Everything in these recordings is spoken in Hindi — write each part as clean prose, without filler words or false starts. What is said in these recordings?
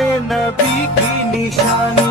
में नबी की निशानी।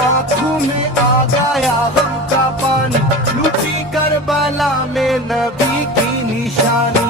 आँखों में आ गया गम का पानी, लूटी करबला में नबी की निशानी।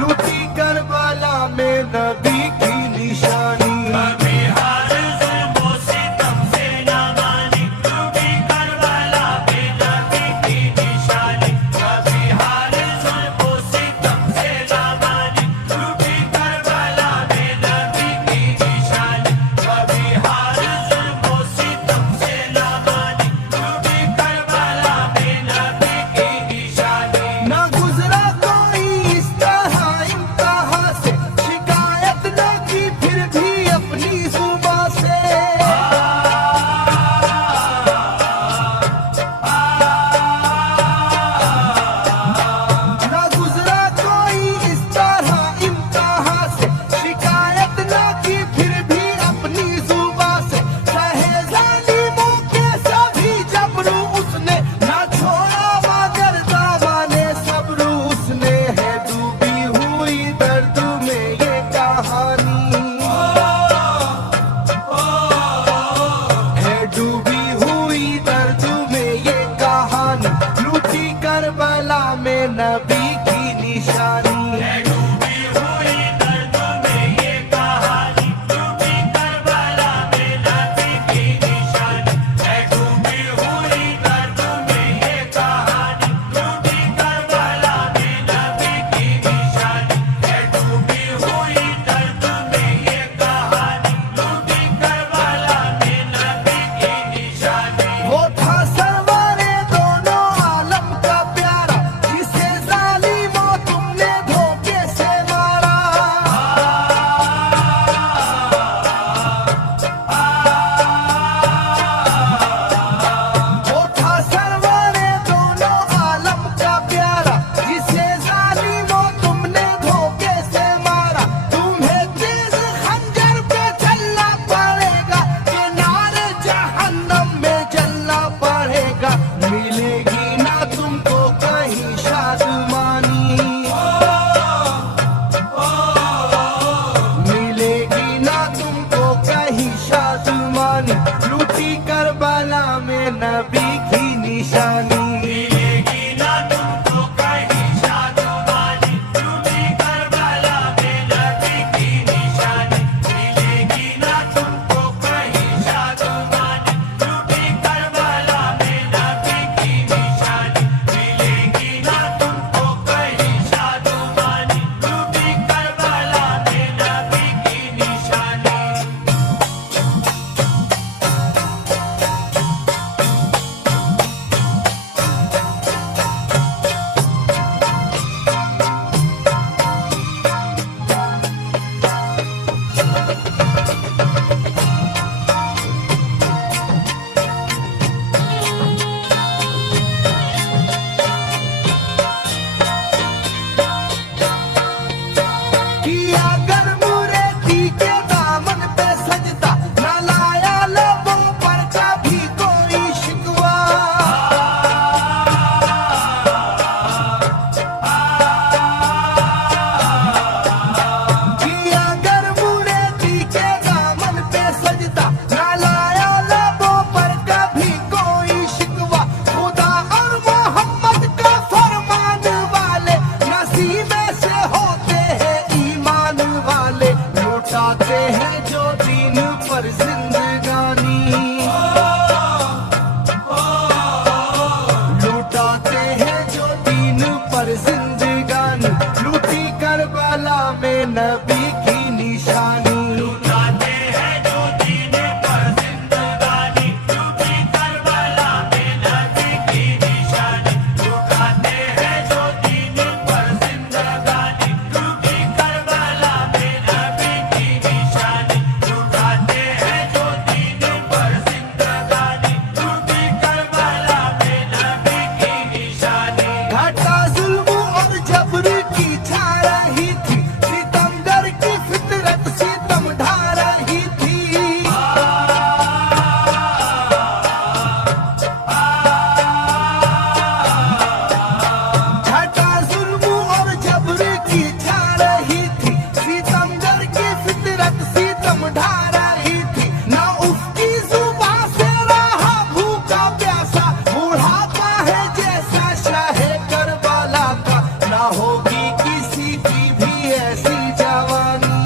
लूटी करबला में नबी की निशानी। करबला में नबी की निशानी। नबी की निशानी। लुटाते हैं जो दीन पर जिंदगानी, लूटी करबला में नबी की निशानी। लुटाते हैं जो दीन पर जिंदगानी, लूटी करबला में नबी की निशानी। लुटाते हैं जो दीन पर जिंदगानी, लूटी करबला में नबी की निशानी। घाटा जुल्म और जबर की छा रही थी, सितमगर की फितरत सितम ढा रही थी। घाटा जुल्म और जबर की छा रही थी, सितमगर की फितरत सितम ढा रही थी। ना उसकी जुबान से रहा भूखा प्यासा, बुढ़ापा है जैसा शाहे करबला का। ना होगी किसी की भी ऐसी जवानी,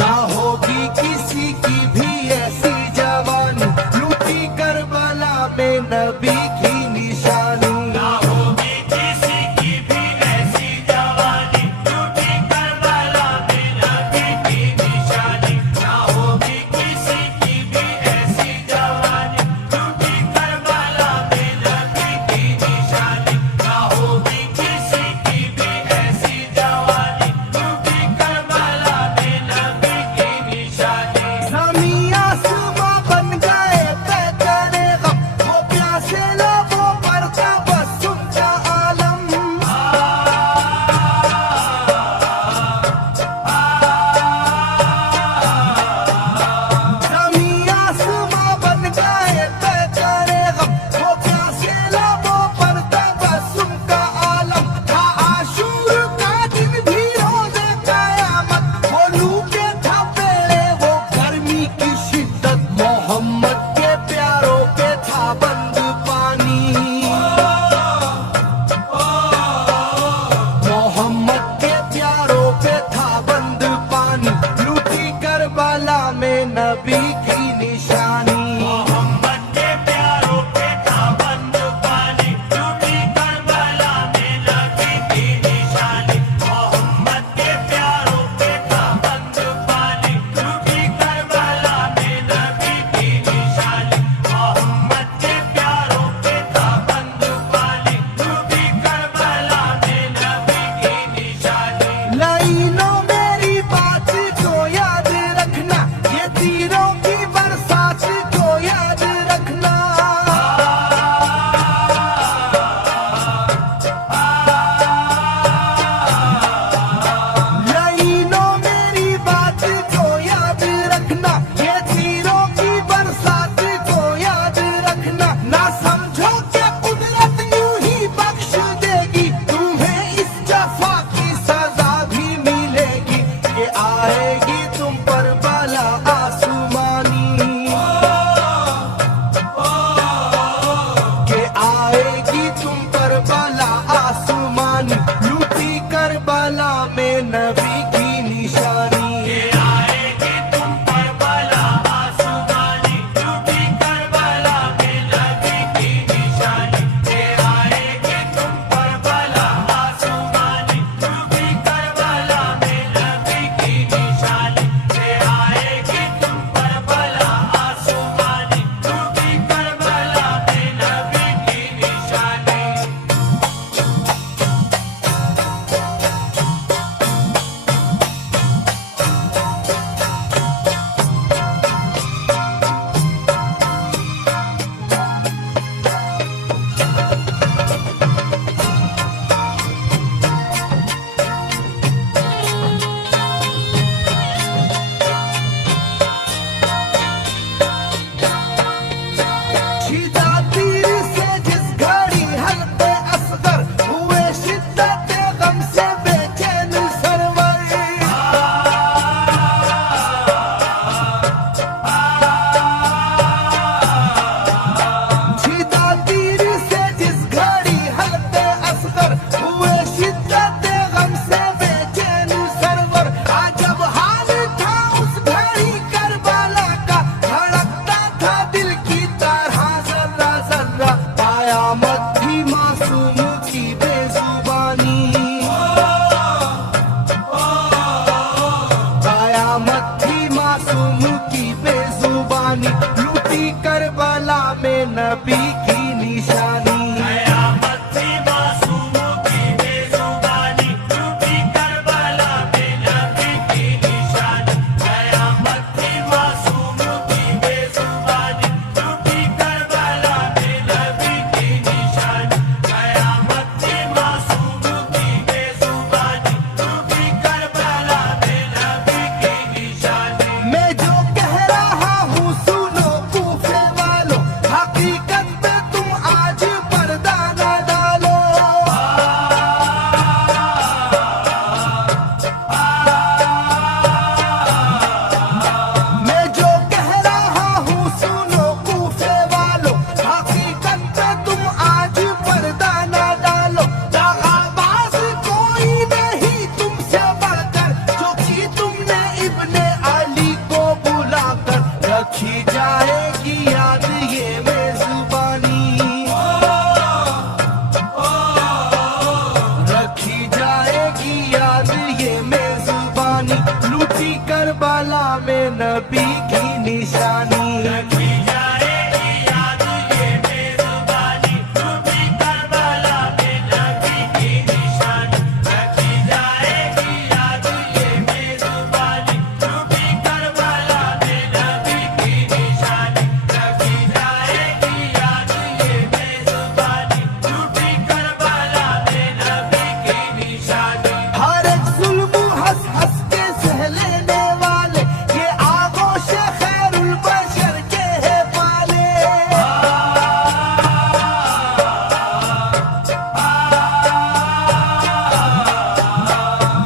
ना होगी किसी की भी ऐसी जवानी। लूटी करबला में नबी की निशानी। ना होगी किसी की भी ऐसी जवानी, लूटी करबला में नबी की निशानी। ना होगी किसी की भी ऐसी जवानी, लूटी करबला में नबी की निशानी। ना होगी किसी की भी ऐसी जवानी, लूटी करबला में नबी की निशानी। ज़मीं आसमां बन गए पैकरे गम, वो प्यासे लबों पर तबस्सुम का आलम। ज़मीं आसमां बन गए पैकरे गम, वो प्यासे लबों पर तबस्सुम का आलम। था आशूर का दिन भी रोज़े क़यामत, वो लू के था पेड़े वो गर्मी की शिद्दत। मोहम्मद के प्यारों पे था बंद पानी, मोहम्मद के प्यारों पे था बंद पानी। लूटी करबला में नबी की निशानी। मोहम्मद के प्यारों पे था बंद पानी, लूटी करबला में नबी की निशानी। मोहम्मद के प्यारों पे था बंद पानी, लूटी करबला में नबी की निशानी। मोहम्मद के प्यारों पे था बंद पानी, लूटी करबला में नबी की निशानी। लाइनों मेरी बात को याद रखना, ये तीरों की बरसात को याद रखना। लाइनों मेरी बात को याद रखना, ये तीरों की बरसात को याद रखना। ना समझो क्या कुदरत यूं ही बख्श देगी, तुम्हें इस जफा की सजा भी मिलेगी। ये आएगी तुम पर बला आसमानी, के आएगी तुम पर बला आसमानी। लूटी करबला में नबी की निशानी। ये आएगी तुम पर बला आसमानी, लूटी करबला में नबी की निशानी। ये आएगी तुम पर बला आसमानी, लूटी करबला में नबी की निशानी। ये आएगी तुम पर बला आसमानी, लूटी करबला में नबी की निशानी। छिदा तीर से जिस घड़ी हल्के असगर हुए, शिद्दत गम से बेचैन सरवर। छिदा तीर से जिस घड़ी हल्के असगर हुए, शिद्दत गम से बेचैन सरवर। अजब हाल था उस घड़ी करबला का, धड़कता था दिल की तरह जर्रा जर्रा। कयामत थी मासूम की बेजुबानी, नबी की निशानी। रखी जाएगी याद ये मेज़बानी, टूटी करबला में नबी की निशानी। रखी जाएगी याद ये मेज़बानी, टूटी करबला में नबी की निशानी। रखी जाएगी याद ये मेज़बानी, टूटी करबला में नबी की निशानी। हर एक जुल्म हंस हंस के सह लेने वाले, ये आगोश खैरुल बशर के है पाले।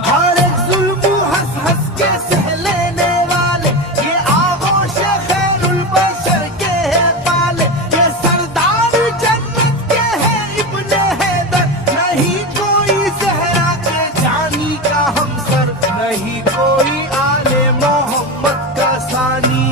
हर एक जुल्म हंस हंस के सह लेने वाले, ये आगोश खैरुल बशर के है पाले। ये सरदार जन्नत के है इब्ने हैदर, नहीं कोई ज़हरा के जानी का हमसर, नहीं कोई आले मोहम्मद का सानी।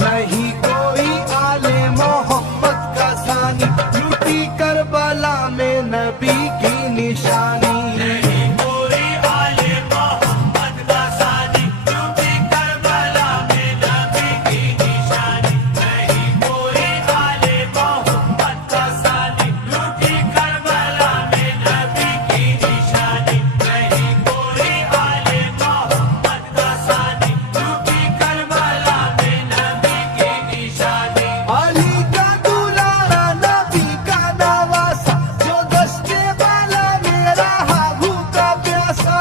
नहीं कोई आले मोहम्मद का सानी, लूटी करबला में नबी की निशानी। नहीं कोई आले मोहम्मद का सानी, टूटी करबला में नबी की निशानी। नहीं कोई आले मोहम्मद का सानी, टूटी करबला में नबी की निशानी। नहीं कोई आले मोहम्मद का सानी, टूटी करबला में नबी की निशानी। अली का दुलारा नबी का नवासा, जो दश्ते वाला में रहा भूखा प्यासा।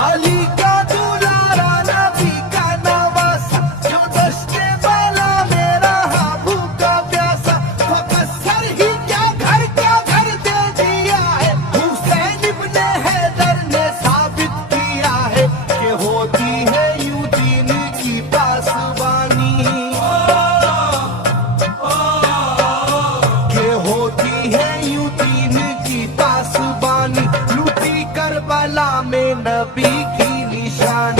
अली का दुलारा नबी का नवासा, जो दश्ते वाला में रहा भूखा प्यासा। फकसर ही क्या घर दे दिया है, हुसैन इब्ने हैदर ने साबित किया है कि होती है यूं दीन की पासबानी। कि होती है यूं दीन की पासबानी, लूटी करबला में नबी की निशानी।